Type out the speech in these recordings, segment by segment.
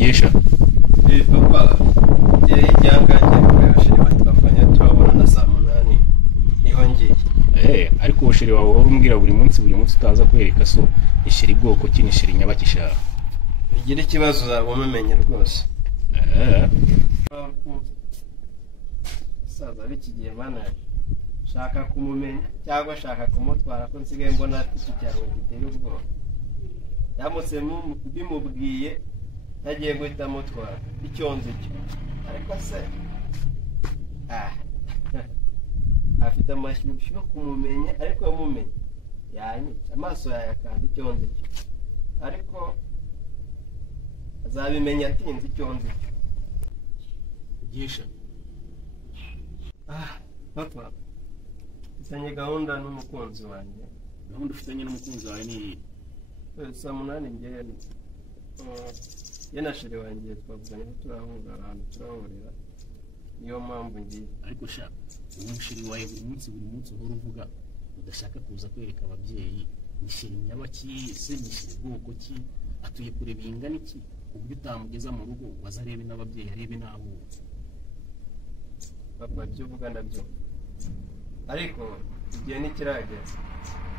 Mugisha. Papa, yangaje kurashira bakafanya turabona na saa 8 niho ngiye. Ariko ubushiri wawe uhora umbwira buri munsi utaza kwereka so ishiri bwoko kinishiri nyabakishara. Bigira ikibazo uzabumenya rwose. Saza bikigiye mana shaka kumumenya cyangwa shaka kumutwara ko nsigaye mbona iki cyawe giteye ubwoba. Yamutse bimubwiye nagiye guhita mutwara icyonze cyo ariko se afite amashyushyu yo kumumenya ariko yamumenye yanyica amaso yayakanda icyonze cyo ariko azabimenya atinze icyonze cyo. Mugisha. Papa ufitanye gahunda n'umukunzi wanjye. Gahunda ufitanye n'umukunzi wawe ni saa 8 ngiye yana shiri wanjye twavuganye ko turahura ahantu turahurira niyo mpamvu ngiye. Ariko sha umushiri wawe buri munsi uhora uvuga udashaka kuza kwereka ababyeyi nishiri nyabaki se nishiri bwoko ki atuye kure bingana iki ubwo utamugeza mu rugo wazarebe n'ababyeyi arebe nabo. Papa byo uvuga nabyo ariko igihe nikiragera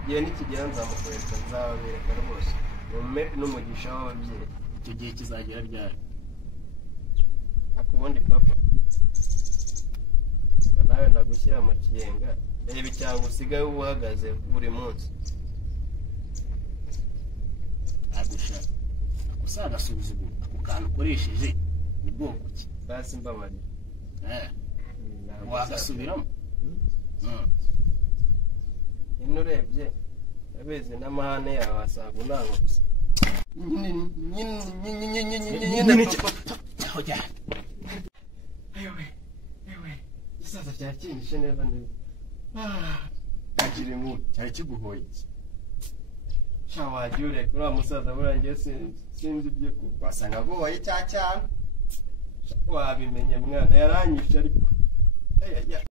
igihe nikigera nzamukorera nzabereka rwose mume n'umugisha w'ababyeyi. Icyo gihe kizagera ryari? Akubundi papa ko nawe nagushyira mu kiyenga reba cyangwa usigaye uhagaze buri munsi. Agusha akusaga suzugura ako kantu ukoresheje ni bwoko ki? Basi mbabari wagasubiramo. Urebye abeze n'amahane yawe wasaga unanga gusa. Ewe isaza cyakinishe neza kagire mu cyari kiguhoye shawaje ure kuri musaza burangiye sinzi ibyo wasanga agoye cyane wabimenye mwana yaranyishe ariko